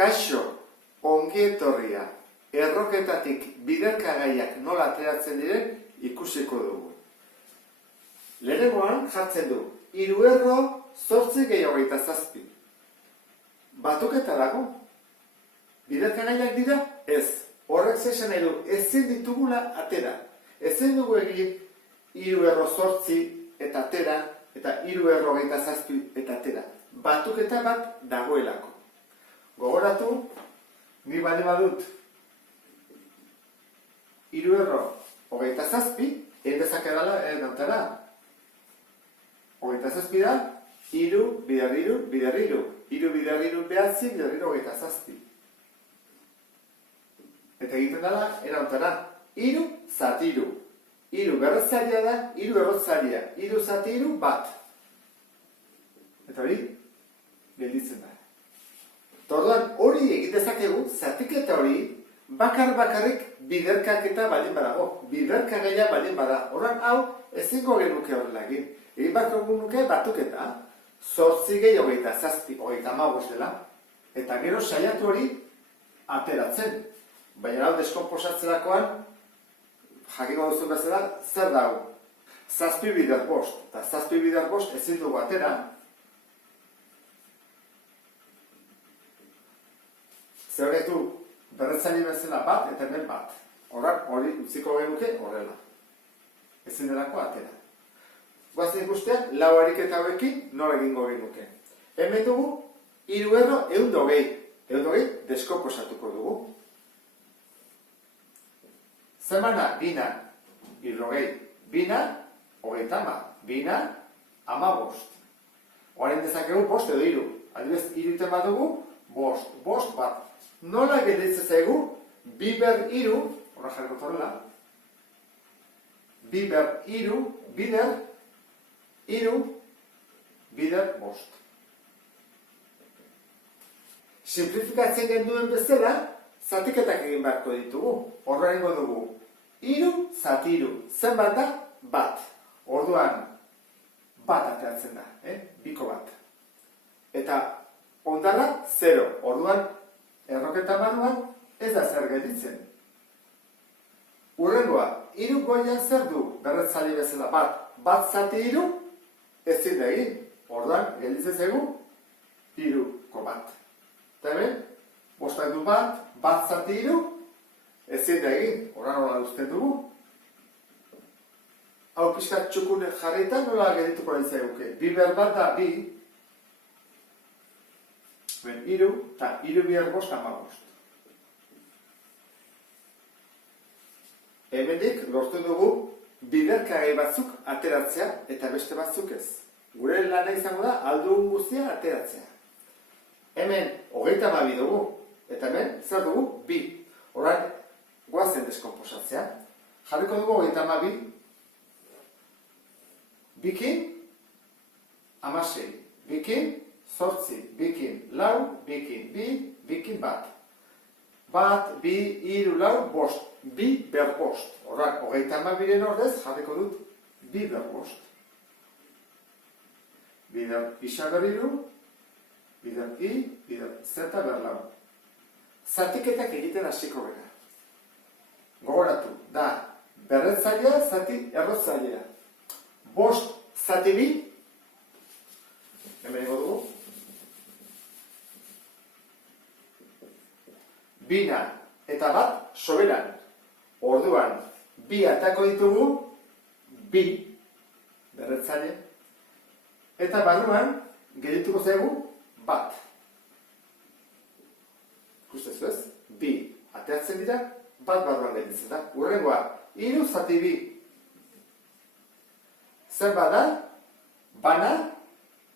Kaixo, ongi etorria, erroketatik biderkagaiak nola ateratzen diren ikusiko dugu. Lehenengoan jartzen du, 3 erro 8 gehi 27. Batuketa dago. Biderkagaiak dira? Ez. Horrek zesan nahi du, ezin ditugula atera. Ezin dugu egin 3 erro 8 eta atera, eta 3 erro 27 eta atera. Batuketa bat dagoelako. Gogoratu, ni bali badut 3 erro 27, egin dezakedala nautara. 27 da, 3 bider 3 bider 3. 3 bider 3 behatzi, bider 3 27. Eta egiten dela, erautara, 3 zati 3. 3 berretzaria da, 3 errotzaria. 3 zati 3 bat. Eta hori, gelditzen da. Orduan, hori egin dezakegu, zatiketa hori, bakarrik biderkaketa baldin badago. Biderkagaia baldin bada. Orduan, hau, ezingo genuke horrela egin. Egin bako nuke batuketa, 8 gehi 27, 35 dela. Eta gero saiatu hori ateratzen. Baina hau deskomposatzerakoan, jakiko duzu bezala, zer da hau? 7 bider 5. Eta 7 bider 5 ezin dugu atera. Zer horretu berretzari bezala bat eta hemen bat. Horrak hori utziko genuke horrela. Ezin delako atera. Guazen ikustean, 4 ariketa hauekin nola egingo genuke. Hemen dugu, 3 erro 120. 120 deskomposatuko dugu. Zemana, bina, 30. Bina, 30. Bina, 15. Hoaren dezakegu 5 edo 3. Adibez, 3 iten bat dugu, 5 bat. Nola gelditzen zaigu, 2 ber 3, horra jarriko torrela, 2 ber 3, bider, 3, bider 5. Simplifikatzen genduen bezala, zatiketak egin beharko ditugu. Horra egingo dugu, 3 zati 3. Zenbat da? Bat. Orduan, bat ateratzen da, biko bat. Eta ondala, 0. Orduan, erroketa barruan ez da zer gelditzen. Hurrengoa, 3 goian zer du berretzali bezala bat. Bat zati 3, ezin da egin. Orduan, gelditzen zaigu, 3ko bat. Eta hemen, bostak du bat, bat zati 3, ezin da egin. Orduan nola usten dugu. Hau pixkat txukun jarrita nola geldituko nahi zaiguke. 2 ber bat da, 2. 3, eta 3 bider 5, 15. Hemendik lortu dugu biderkagai batzuk ateratzea eta beste batzuk ez. Gure lana izango da aldugun guztia ateratzea. Hemen 32 dugu, eta hemen zer dugu? 2. Horan, goazen deskomposatzea. Jarriko dugu 32, bikin, 16, bikin, 8, bikin, 4, bikin, 2, bikin, bat. Bat, 2, 3, 4, 5. 2 ber 5. Horrak, 32 ordez, jarriko dut 2 ber 5. Bider isa ber 3, bider i, bider zeta ber 4. Zatiketak egiten hasiko gara. Gogoratu, da, berretzailea, zati errotzailea. 5 zati 2, hemen dugu, bina eta bat soberan. Orduan, 2 atako ditugu, 2 berretzaile. Eta barruan, geldituko zaigu, bat. Ikustezu ez? 2 ateratzen dira, bat barruan gelditzen da. Hurrengoa, 3 zati 2. Zer bada, bana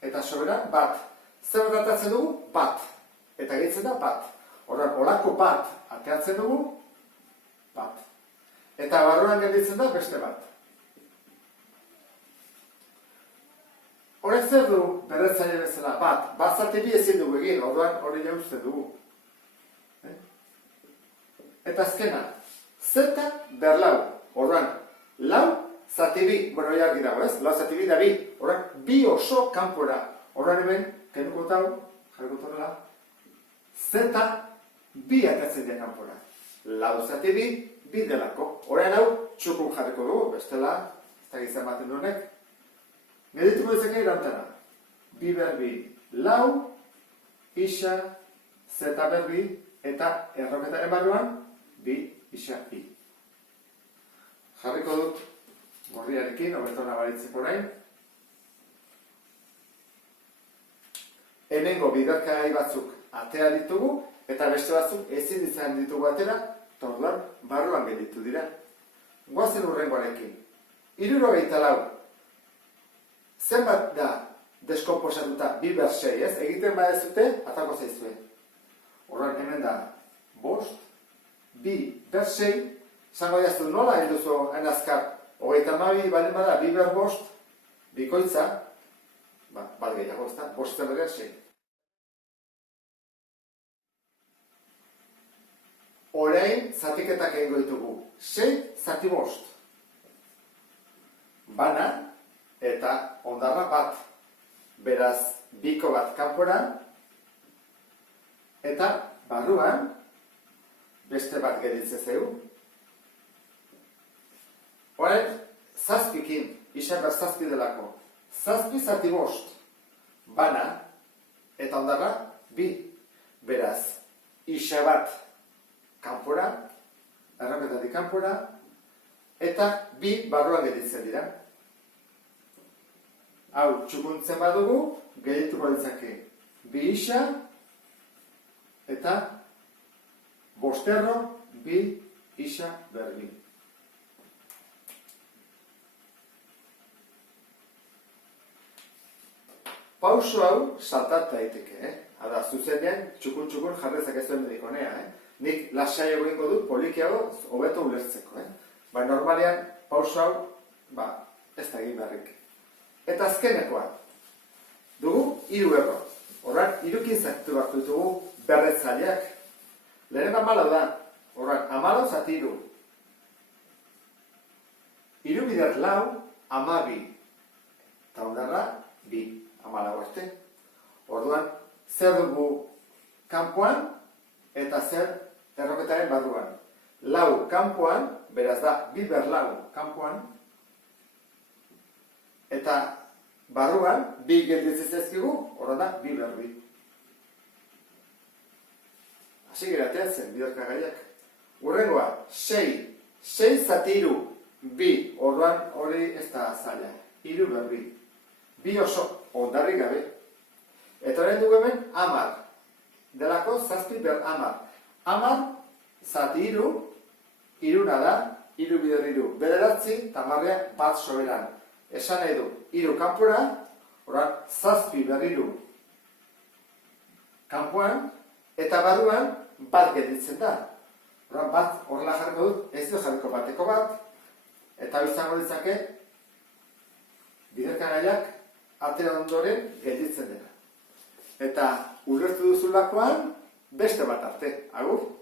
eta soberan bat. Zer bat ateratzen dugu? Bat. Eta gehitzen da, bat. Horren, olako bat ateratzen dugu, bat. Eta barruan gelditzen da beste bat. Horrek zer du berretzaile bezala bat. Bat zati 2 ezin dugu egin, orduan hori jauzten dugu. Eta azkena, zeta ber 4. Orduan, 4 zati 2, bueno, jarri dago ez, 4 zati 2 da 2. Orduan, 2 oso kanpora. Orduan hemen, kenuko tau, jarriko torrela, zeta bi atatzen dira kanpora. Lau zati bi, bi delako. Orain hau txukun jarriko dugu, bestela, ez da gizan baten honek. Medituko dezake irantara. Bi berbi lau, isa, zeta berbi, eta erroketaren barruan, bi, isa, i. Jarriko dut gorriarekin, hobeto nabaritzeko orain. Hemengo biderkagai batzuk atea ditugu, eta beste batzuk ezin izan ditugu atera, orduan barruan gelditu dira. Goazen hurrengoarekin. 74. Zenbat da deskomposatuta bi ber 6, ez? Egiten badezute, atako zaizue. Orduan hemen da 5, bi ber 6, zango jaztu nola enduzu hain azkar, 32 balen bada, bi ber 5, bikoitza, bat gehiago ez da, 5 berrean 6. Orain, zatiketak egingo ditugu. 6 zati 5. Bana eta ondarra bat. Beraz, biko bat kanpora. Eta barruan, beste bat gelditzen zeu. Orain, zazpikin, isa ber zazpi delako. 7 zati 5. Bana eta ondarra bi. Beraz, isa bat kanpora, erroketatik kanpora, eta bi barruan gelditzen dira. Hau, txukuntzen badugu, geldituko ditzake. Bi isa, eta 5 erro, bi isa berbi. Pauso hau saltatu daiteke, Hala, zuzenean, txukun jarrezak ez duen medikonea, Nik lasai egingo dut, polikiago, hobeto ulertzeko, Baina normalean, pauso hau, ez da egin beharrik. Eta azkenekoa, dugu 3 erro. Horran, 3 zatu bat dugu berretzaileak. Lehen 14 da, horran, 14 zati 3. 3 bider 4, 12. Eta ondarra, 2, 14 arte. Orduan, zer dugu kanpoan, eta zer erroketaren barruan. 4 kanpoan, beraz da, 2 ber 4 kanpoan, eta barruan, 2 gelditzen zaizkigu, horra da, 2 ber 2. Hasi gerateatzen, biderkagaiak. Hurrengoa, 6 zati 3, 2, orduan hori ez da zaila. 3 ber 2. 2 oso ondarrik gabe. Eta horrein dugu hemen, 10. Delako, 7 ber 10. 10 zati 3, 3 da, 3 bider 3. Bederatzi, tamarrea bat soberan. Esan nahi du, 3 kanpora, horan 7 ber 3 kanpoan, eta barruan bat gelditzen da. Horan bat horrela jarriko dut, ez du jarriko bateko bat, eta izango ditzake, biderkagaiak atera ondoren gelditzen dena. Eta ulertu duzulakoan, beste bat arte. Agur?